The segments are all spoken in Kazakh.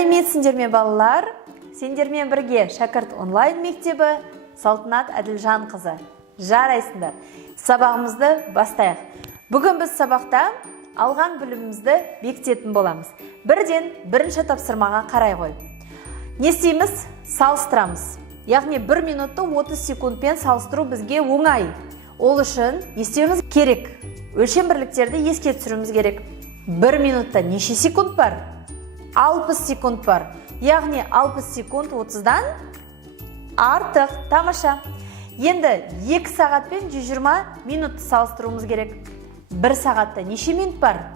Сәлеметсіңдер ме балалар? Сендермен бірге шәкірт онлайн мектебі Салтанат Әділжан қызы. Жарайсыңдар. Сабағымызды бастайық. Бүгін біз сабақта алған білімімізді бекітетін боламыз. Бірден бірінші тапсырмаға қарай қой. Не істейміз? Салыстырамыз. Яғни 1 минутты 30 секундпен салыстыру бізге оңай. Ол үшін не істеуіміз керек? Өлшем бірліктерді еске түсіруіміз керек. 1 минутта неше секунд бар? 60 секунд бар. Яғни 60 секунд 30-дан артық. Тамаша. Енді 2 сағатпен 120 минут салыстыруымыз керек. 1 сағатта неше минут бар?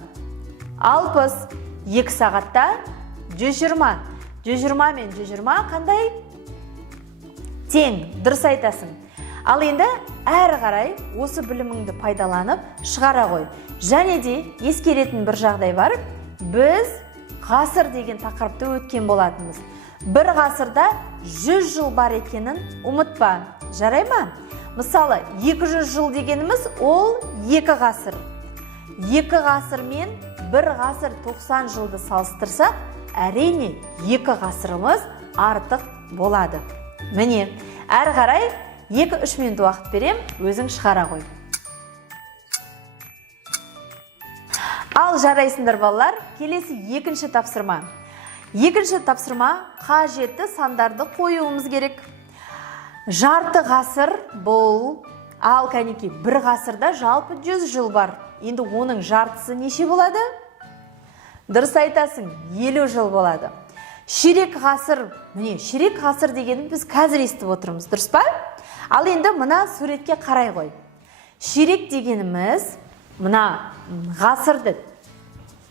60. 2 сағатта 120. 120 мен 120 қандай? Тең. Дұрыс айтасың. Ал енді әрі қарай осы біліміңді пайдаланып шығара қой. Және де ескеретін бір жағдай бар. Біз ғасыр деген тақырыпты өткен болатынбыз. Бір ғасырда 100 жыл бар екенін ұмытпа. Жарай ма? Мысалы, 200 жыл дегеніміз ол 2 ғасыр. 2 ғасыр мен 1 ғасыр 90 жылды салыстырсақ, әрине 2 ғасырымыз артық болады. Міне, әрі қарай 2-3 минут уақыт берем, өзің шығара қой. Ал жарайсыңдар балалар, келесі екінші тапсырма. Екінші тапсырма қажетті сандарды қоюымыз керек. Жарты ғасыр бұл, ал кәнеки 1 ғасырда жалпы 100 жыл бар. Енді оның жартысы неше болады? Дұрыс айтасың, 50 жыл болады. Ширек ғасыр, міне, ширек ғасыр дегенін біз қазір естіп отырмыз, дұрыс па? Ал енді мына суретке қарай қой. Ширек дегеніміз мына ғасырды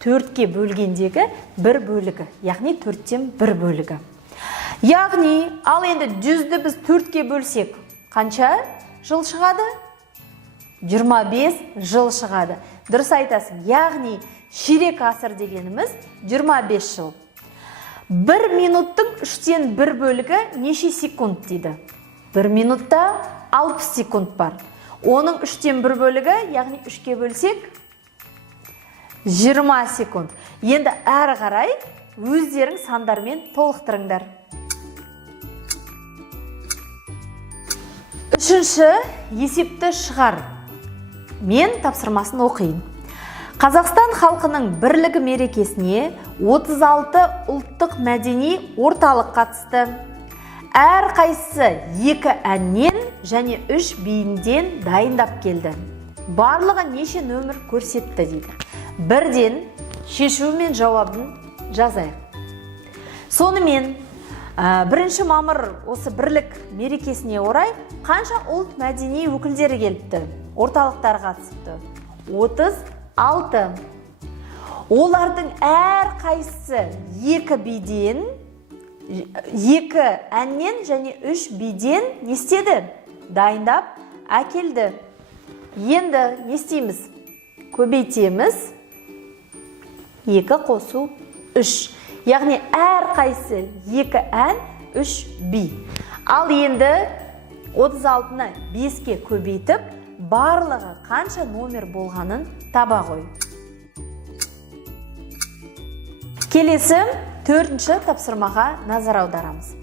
4-ке бөлгендегі 1 бөлігі, яғни 4-тен 1 бөлігі. Яғни, ал енді 100-ді біз 4-ке бөлсек, қанша жыл шығады? 25 жыл шығады. Дұрыс айтасың, яғни ширек ғасыр дегеніміз 25 жыл. 1 минуттың 3-тен 1 бөлігі неше секунд дейді? 1 минутта 60 секунд бар. Оның 3-тен 1 бөлігі, яғни 3-ке бөлсек, 20 секунд. Енді әрі қарай өздерің сандармен толықтырыңдар. Үшінші есепті шығар. Мен тапсырмасын оқиын. Қазақстан халқының бірлігі мерекесіне 36 ұлттық мәдени орталық қатысты. Әр қайсысы 2 әннен және 3 биінден дайындап келді. Барлығы неше нөмір көрсетті дейді. Бірден шешу мен жауабын жазайық. Сонымен 1 мамыр осы бірлік мерекесіне орай қанша ұлт мәдени өкілдері келіпті? Орталықтар қатысыпты. 36. Олардың әр қайсысы 2 биден, 2 әннен және 3 биден не істеді? Дайындап әкелді. Енді не істейміз? Көбейтеміз. 2 қосу 3. Яғни әр қайсы 2 ән, 3 би. Ал енді 36-ны 5-ке көбейтіп, барлығы қанша номер болғанын таба қой. Келесі 4-ші тапсырмаға назар аударамыз.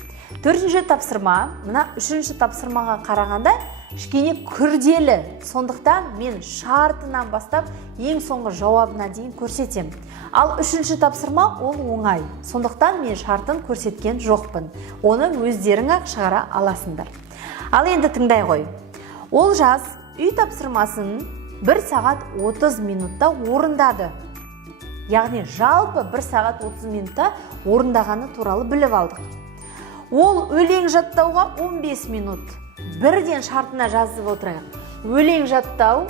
4-ші тапсырма, мына 3-ші тапсырмаға қарағанда кішкене күрделі. Сондықтан мен шартынан бастап ең соңғы жауабына дейін көрсетем. Ал 3-ші тапсырма ол оңай. Сондықтан мен шартын көрсеткен жоқпын. Оны өздерің-ақ шығара аласыңдар. Ал енді тыңдай қой. Ол жас үй тапсырмасын 1 сағат 30 минутта орындады. Яғни жалпы 1 сағат 30 минутта орындағаны туралы біліп алдық. Ол өлең жаттауға 15 минут. Бірден шартына жазып отырайық. Өлең жаттау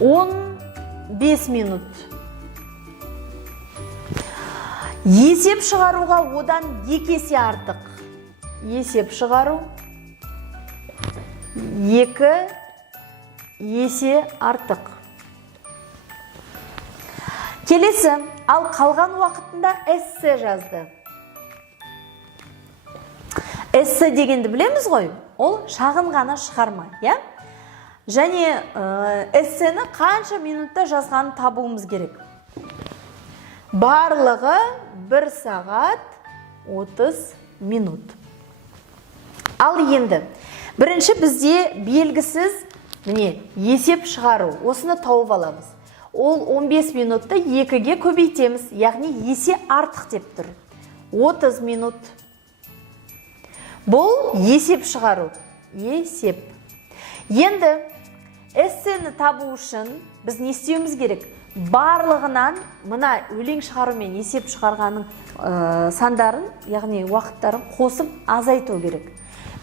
15 минут. Есеп шығаруға одан 2 есе артық. Есеп шығару 2 есе артық. Келесі, ал қалған уақытында эссе жазды. Эссе дегенді білеміз ғой, ол шағын ғана шығарма, я? Және эссені қанша минутта жазғанын табуымыз керек. Барлығы 1 сағат 30 минут. Ал енді, бірінші бізде белгісіз есеп шығару. Осыны тауып аламыз. Ол 15 минутты 2-ге көбейтеміз, яғни есе артық деп тұр. 30 минут. Бұл есеп шығару. Есеп. Енді эссені табу үшін біз не істеуіміз керек? Барлығынан мына өлең шығару мен есеп шығарғаның сандарын, яғни уақыттарын қосып азайту керек.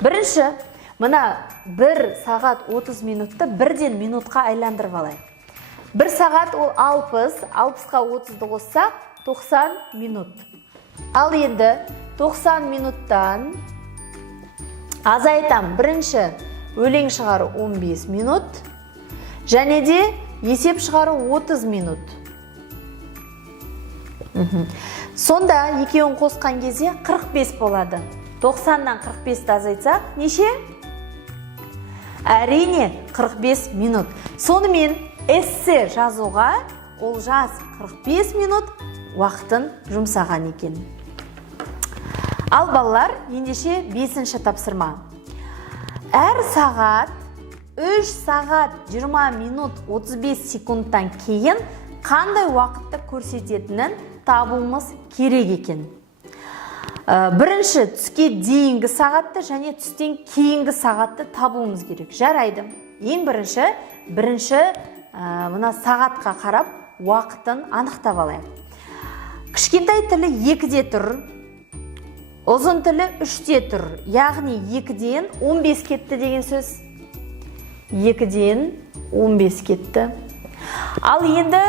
Бірінші, мына 1 сағат 30 минутты бірден минутқа айландырып алайық. 1 сағат ол 60, 60-қа 30-ды қоссақ 90 минут. Ал енді 90 минуттан азайтам. Бірінші, өлең шығару 15 минут, және де есеп шығару 30 минут. Сонда екеуін қосқан кезде 45 болады. 90-нан 45-ті азайтсақ, неше? Әрине 45 минут. Сонымен эссе жазуға ол жаз 45 минут уақытын жұмсаған екен. Ал балалар, ендеше 5-ші тапсырма. Әр сағат 3 сағат 20 минут 35 секундтан кейін қандай уақытты көрсететінін табуымыз керек екен. Бірінші, түске дейінгі сағатты және түстен кейінгі сағатты табуымыз керек. Жарайды. Ең бірінші мына сағатқа қарап уақытын анықтап алайық. Кішкентай тілі 2-де тұр, ұзын тілі 3-де тұр. Яғни 2-ден 15 кетті деген сөз. 2-ден 15 кетті. Ал енді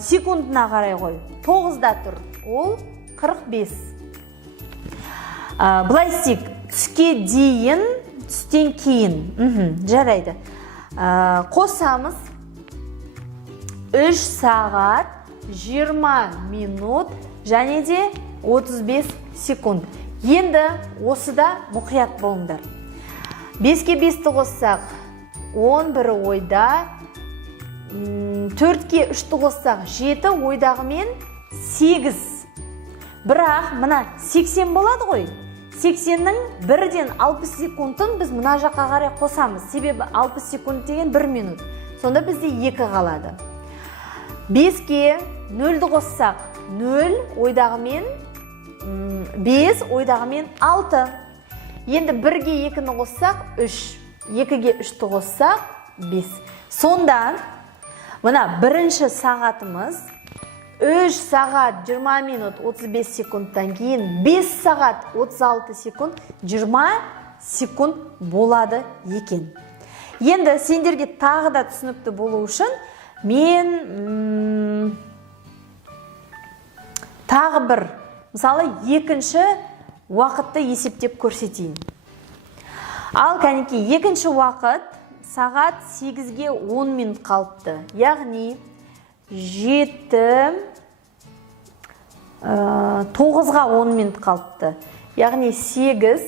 секундына қарай қой. 9-да тұр. Ол 45. Бұлай істейік, түске дейін, түстен кейін. Жарайды. Қосамыз 3 сағат 20 минут және де 35 секунд. Енді осыда мұқият болыңдар. 5-ке 5-ті қоссақ 11 ойда, 4-ке 3-ті қоссақ 7 ойдағымен 8. Бірақ мына 80 болады ғой. 80-нің 1-ден 60 секундын біз мына жаққа қарай қосамыз. Себебі 60 секунд деген 1 минут. Сонда бізде 2 қалады. 5-ке 0-ді қоссақ 0 ойдағымен 5 ойдағымен 6. Енді 1-ге 2-ні қоссақ 3. 2-ге 3-ті қоссақ 5. Сонда мына бірінші сағатымыз 3 сағат 20 минут 35 секундтан кейін 5 сағат 36 секунд 20 секунд болады екен. Енді сендерге тағы да түсінікті болу үшін мен тағы бір, мысалы екінші уақытты есептеп көрсетейін. Ал кәнеки екінші уақыт сағат 8-ге 10 минут қалыпты. Яғни 9-ға 10 минут қалыпты. Яғни 8,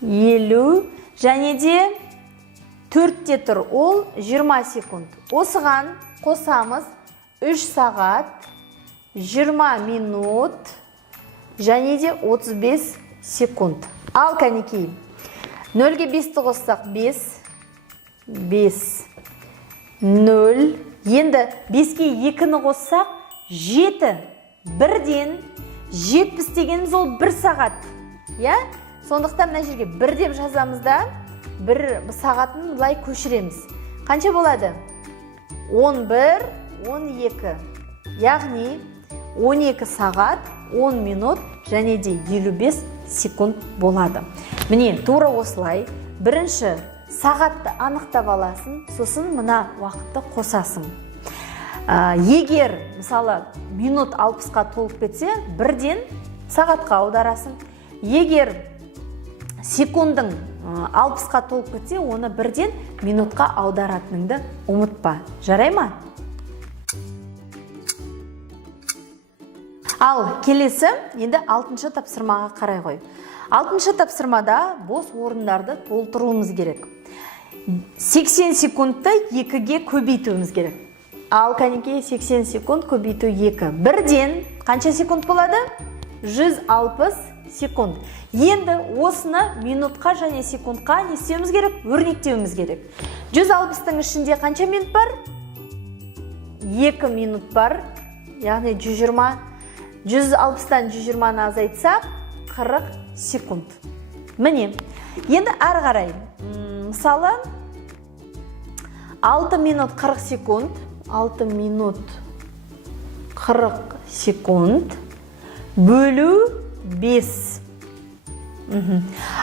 50 және де 4-те тұр. Ол 20 секунд. Осыған қосамыз 3 сағат 20 минут және де 35 секунд. Ал кәнекей 0-ге 5-ті қоссақ 5, 0. Енді 5-ке 2-ні қоссақ 7. 1-ден 70 дегеніміз ол 1 сағат. Сондықтан мына жерге 1 деп жазамыз да, 1 сағатын бұлай көшіреміз. Қанша болады? 11, 12. Яғни 12 сағат, 10 минут және де 55 секунд болады. Міне, тура осылай. Бірінші сағатты анықтап аласың, сосын мына уақытты қосасың. Егер, мысалы, минут 60-қа толып кетсе, 1-ден сағатқа аударасың. Егер секундың 60-қа толып кетсе, оны 1-ден минутқа аударатыныңды ұмытпа. Жарай ма? Ал келесі, енді 6-шы тапсырмаға қарай қой. 6-шы тапсырмада бос орындарды толтыруымыз керек. 80 секундты 2-ге көбейтуіміз керек. Ал кәнекей 80 секунд көбейту 2. Бірден қанша секунд болады? 160 секунд. Енді осыны минутқа және секундқа не істеуіміз керек? Өрнектеуіміз керек. 160-тың ішінде қанша минут бар? 2 минут бар. Яғни 120. 160-тан 120-ны азайтсақ 40 секунд. Міне, енді әрі қарай. Мысалы, 6 минут 40 секунд. 6 минут 40 секунд. Бөлу 5.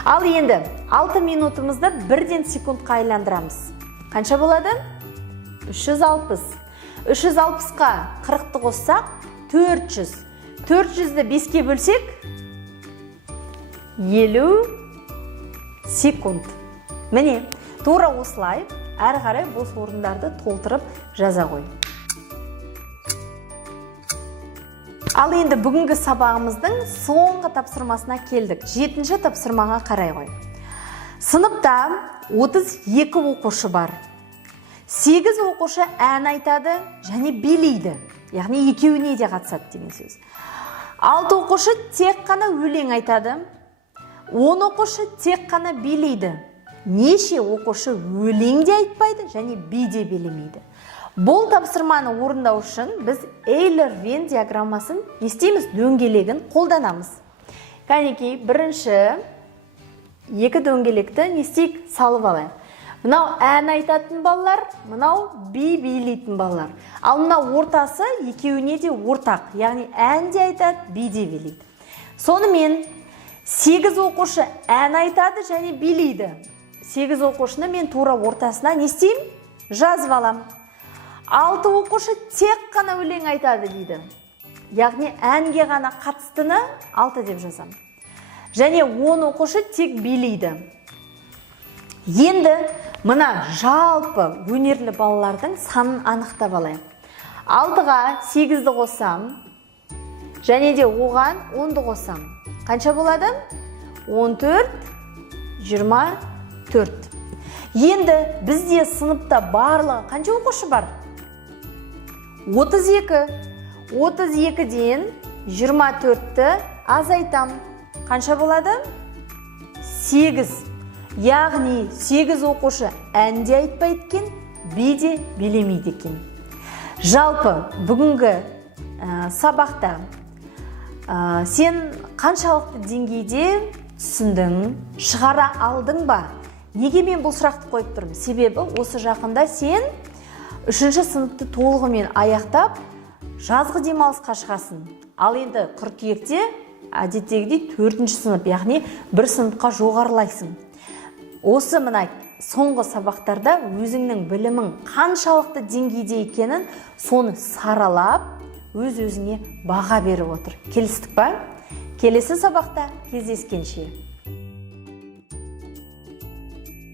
Ал енді 6 минутымызды бірден секундқа айландырамыз. Қанша болады? 360. 360-қа 40-ты қоссақ 400. 400-ді 5-ке бөлсек 50 секунд. Міне, тура осылай әрі қарай бос орындарды толтырып жаза қой. Ал енді бүгінгі сабағымыздың соңғы тапсырмасына келдік. 7-ші тапсырмаға қарай қой. Сыныпта 32 оқушы бар. 8 оқушы ән айтады және билейді. Яғни екеуіне де қатысады деген сөз. 6 оқушы тек қана өлең айтады. 10 оқушы тек қана билейді. Неше оқушы өлең де айтпайды және би де билемейді. Бұл тапсырманы орындау үшін біз Эйлер-Вен диаграммасын естейміз, дөңгелегін қолданамыз. Кәнекей, бірінші 2 дөңгелекті нестейік салып алайық. Мынау ән айтатын балалар, мынау би билейтін балалар. Ал мынау ортасы екеуіне де ортақ, яғни ән де айтады, би де билейді. Сонымен 8 оқушы ән айтады және билейді. 8 оқушыны мен тура ортасына нестеймін? Жазып алам. 6 оқушы тек қана өлең айтады дейді. Яғни әнге ғана қатыстыны 6 деп жазам. Және 10 оқушы тек билейді. Енді мына жалпы өнерлі балалардың санын анықтап алайық. 6-ға 8-ді қосам, және де оған 10-ды қосам. Қанша болады? 14, 24. Енді бізде сыныпта барлығы қанша оқушы бар? 32. 32-ден 24-ті азайтам. Қанша болады? 8. Яғни 8 оқушы ән де айтпайды екен, би де билемейді екен. Жалпы бүгінгі сабақта сен қаншалықты деңгейде түсіндің, шығара алдың ба? Неге мен бұл сұрақты қойып тұрмын? Себебі осы жақында сен 3-ші сыныпты толығымен аяқтап, жазғы демалысқа шығасың. Ал енді қыркүйекте әдеттегідей 4-ші сынып, яғни бір сыныпқа жоғарылайсың. Осы мына соңғы сабақтарда өзіңнің білімің қаншалықты деңгейде екенін соны саралап, өз-өзіңе баға беріп отыр. Келістік па? Келесі сабақта кездескенше.